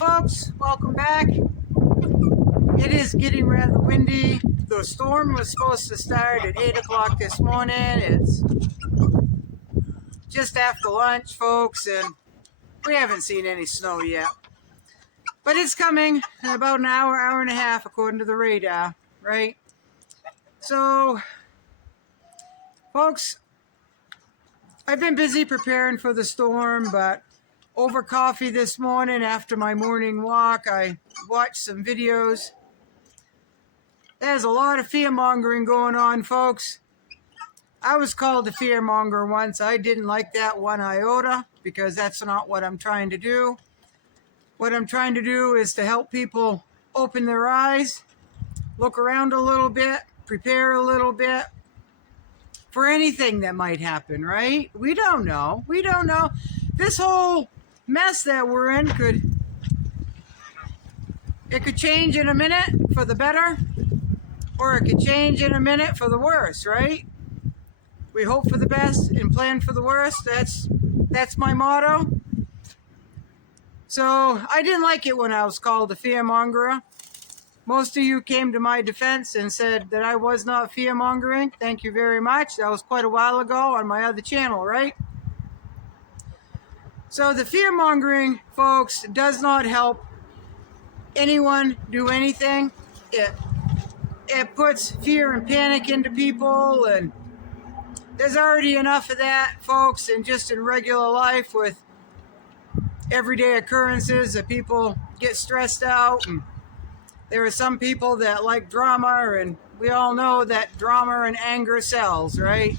folks, welcome back. It is getting rather windy. The storm was supposed to start at 8 o'clock this morning. It's just after lunch, folks, and we haven't seen any snow yet. But it's coming in about an hour, hour and a half, according to the radar, right? So, folks, I've been busy preparing for the storm, but over coffee this morning after my morning walk, I watched some videos. There's a lot of fear-mongering going on, folks. I was called a fear-monger once. I didn't like that one iota because that's not what I'm trying to do. What I'm trying to do is to help people open their eyes, look around a little bit, prepare a little bit for anything that might happen, right? We don't know. We don't know. This whole mess that we're in could change in a minute for the better, or it could change in a minute for the worse, right? We hope for the best and plan for the worst. That's my motto. So I didn't like it when I was called a fearmonger. Most of you came to my defense and said that I was not fearmongering. Thank you very much. That was quite a while ago on my other channel, right? So the fear-mongering, folks, does not help anyone do anything. It puts fear and panic into people, and there's already enough of that, folks, and just in regular life with everyday occurrences that people get stressed out. And there are some people that like drama, and we all know that drama and anger sells, right?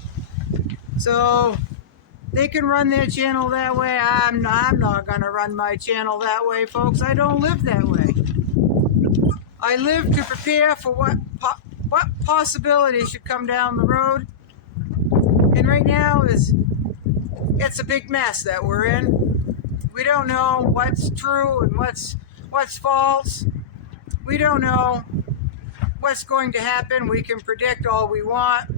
So they can run their channel that way. I'm not going to run my channel that way, folks. I don't live that way. I live to prepare for what possibilities should come down the road. And right now it's a big mess that we're in. We don't know what's true and what's false. We don't know what's going to happen. We can predict all we want,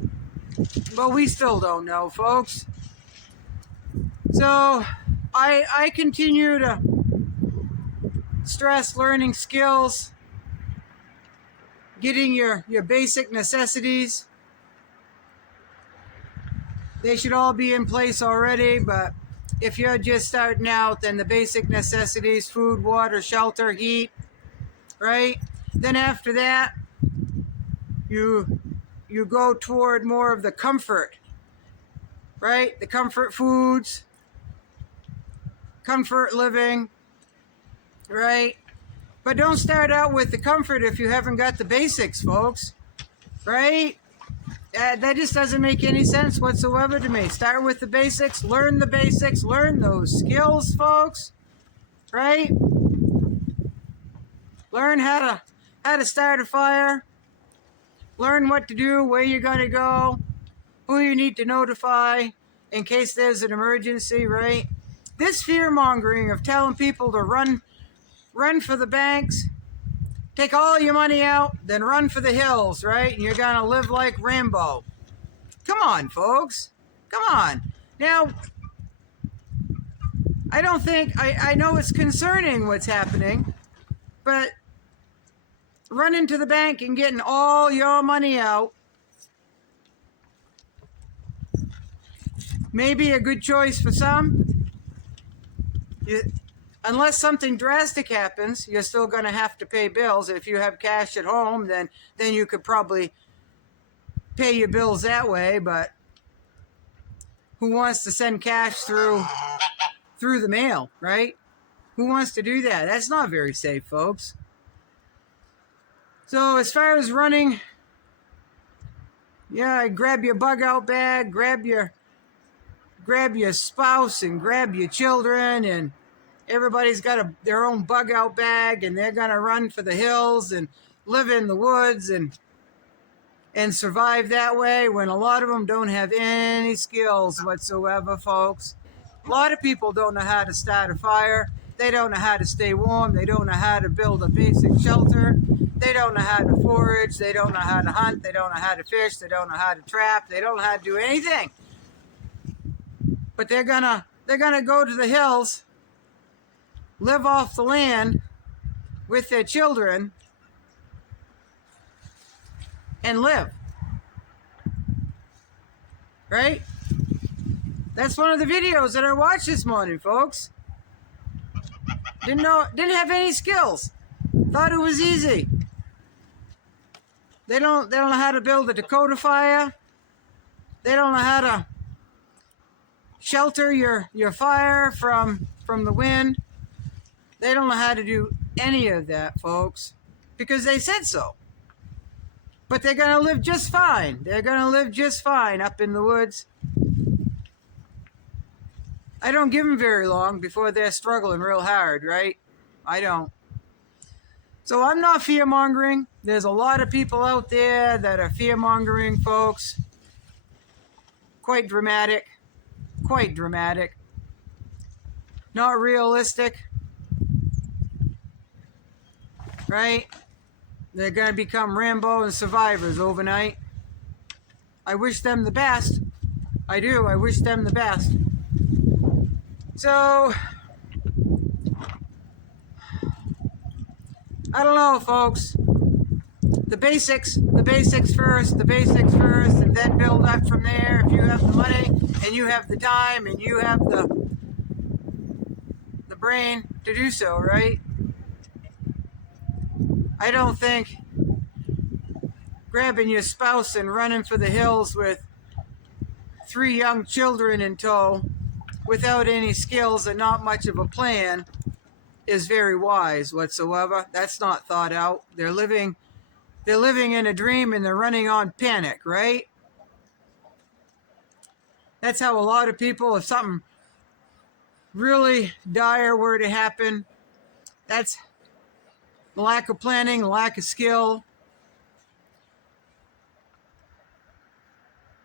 but we still don't know, folks. So I continue to stress learning skills, getting your basic necessities. They should all be in place already, but if you're just starting out, then the basic necessities, food, water, shelter, heat, right? Then after that, you go toward more of the comfort, right? The comfort foods, comfort living, right? But don't start out with the comfort if you haven't got the basics, folks, right? That just doesn't make any sense whatsoever to me. Start with the basics, learn those skills, folks, right? Learn how to start a fire, learn what to do, where you're going to go, who you need to notify in case there's an emergency, right? This fear-mongering of telling people to run for the banks, take all your money out, then run for the hills, right? And you're going to live like Rambo. Come on, folks. Come on. Now, I know it's concerning what's happening, but running to the bank and getting all your money out may be a good choice for some. Unless something drastic happens, you're still going to have to pay bills. If you have cash at home, then you could probably pay your bills that way. But who wants to send cash through the mail, right? Who wants to do that? That's not very safe, folks. So as far as running, yeah, grab your bug out bag, grab your spouse and grab your children, and everybody's got their own bug out bag, and they're going to run for the hills and live in the woods and survive that way, when a lot of them don't have any skills whatsoever, folks. A lot of people don't know how to start a fire. They don't know how to stay warm. They don't know how to build a basic shelter. They don't know how to forage. They don't know how to hunt. They don't know how to fish. They don't know how to trap. They don't know how to do anything. But they're gonna go to the hills, live off the land, with their children and live. Right? That's one of the videos that I watched this morning, folks. Didn't have any skills. Thought it was easy. They don't know how to build a Dakota fire. They don't know how to shelter your fire from the wind. They don't know how to do any of that, folks, because they said so. But they're going to live just fine. They're going to live just fine up in the woods. I don't give them very long before they're struggling real hard, right? I don't. So I'm not fear-mongering. There's a lot of people out there that are fear-mongering, folks. Quite dramatic. Quite dramatic. Not realistic. Right? They're going to become Rambo and survivors overnight. I wish them the best. I do. I wish them the best. So, I don't know, folks. The basics first, and then build up from there. If you have the money, and you have the time, and you have the brain to do so, right? I don't think grabbing your spouse and running for the hills with 3 young children in tow without any skills and not much of a plan is very wise whatsoever. That's not thought out. They're living in a dream and they're running on panic, right? That's how a lot of people, if something really dire were to happen, that's the lack of planning, the lack of skill.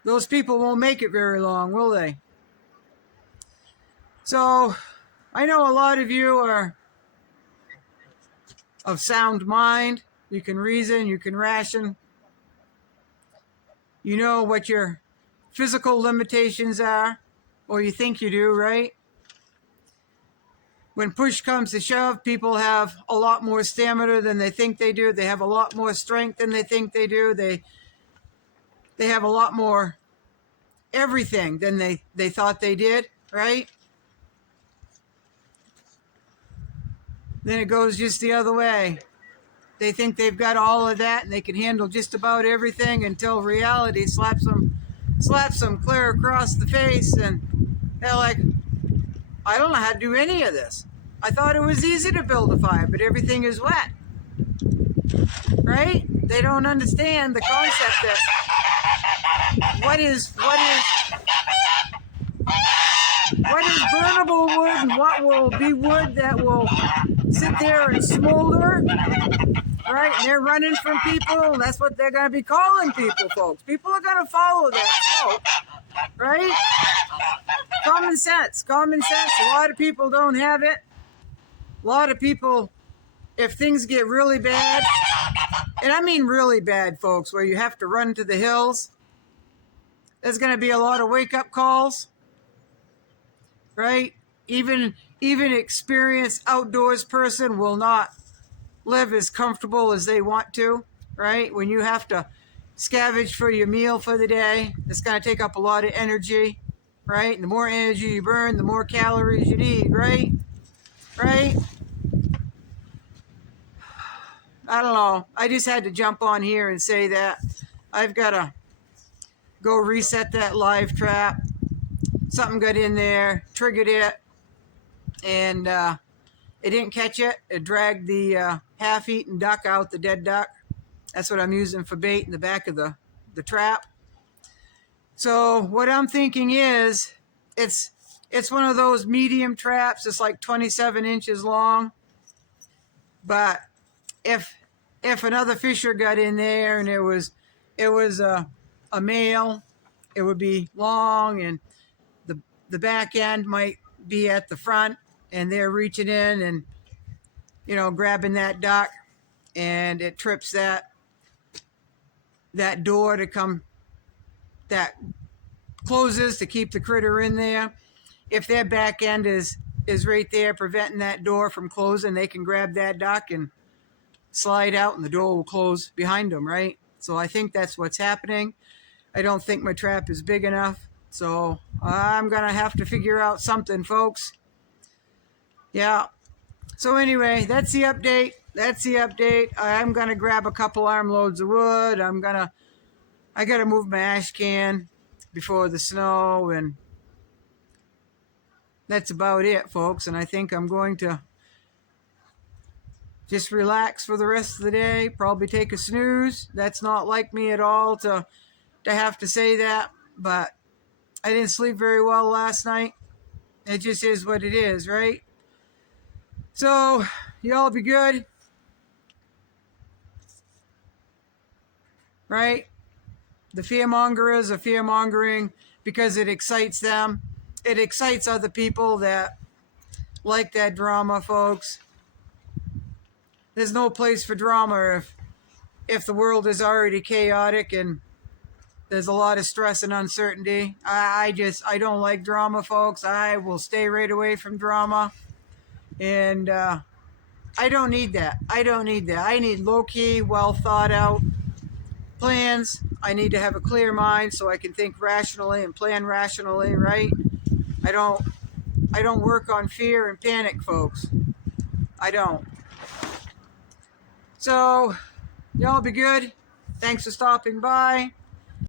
Those people won't make it very long, will they? So, I know a lot of you are of sound mind. You can reason, you can ration. You know what your physical limitations are, or you think you do, right? When push comes to shove, people have a lot more stamina than they think they do. They have a lot more strength than they think they do. They have a lot more everything than they thought they did, right? Then it goes just the other way. They think they've got all of that and they can handle just about everything until reality slaps them clear across the face, and they're like, I don't know how to do any of this. I thought it was easy to build a fire, but everything is wet. Right? They don't understand the concept that what is burnable wood and what will be wood that will sit there and smolder. Right? And they're running from people. That's what they're going to be calling people, folks. People are going to follow that smoke. Right? Common sense. Common sense. A lot of people don't have it. A lot of people, if things get really bad, and I mean really bad, folks, where you have to run to the hills, there's going to be a lot of wake-up calls. Right? Even experienced outdoors person will not live as comfortable as they want to, right? When you have to scavenge for your meal for the day, it's going to take up a lot of energy, right? And the more energy you burn, the more calories you need, right? Right? I don't know. I just had to jump on here and say that. I've got to go reset that live trap. Something got in there, triggered it, and it didn't catch it. It dragged the half-eaten duck out, the dead duck. That's what I'm using for bait in the back of the trap. So what I'm thinking is, it's one of those medium traps. It's like 27 inches long. But if another fisher got in there and it was a male, it would be long, and the back end might be at the front, and they're reaching in and, you know, grabbing that duck, and it trips that door to come, that closes to keep the critter in there. If their back end is right there preventing that door from closing, they can grab that duck and slide out and the door will close behind them, right? So I think that's what's happening. I don't think my trap is big enough. So I'm going to have to figure out something, folks. Yeah. So anyway, that's the update. That's the update. I'm going to grab a couple armloads of wood. I got to move my ash can before the snow, and that's about it, folks. And I think I'm going to just relax for the rest of the day, probably take a snooze. That's not like me at all to have to say that, but I didn't sleep very well last night. It just is what it is, right? So, y'all be good, right? The fearmongers are fearmongering because it excites them. It excites other people that like that drama, folks. There's no place for drama if the world is already chaotic and there's a lot of stress and uncertainty. I don't like drama, folks. I will stay right away from drama. And I don't need that. I don't need that. I need low-key, well thought out plans. I need to have a clear mind so I can think rationally and plan rationally, right? I don't work on fear and panic, folks. I don't. So, y'all be good. Thanks for stopping by.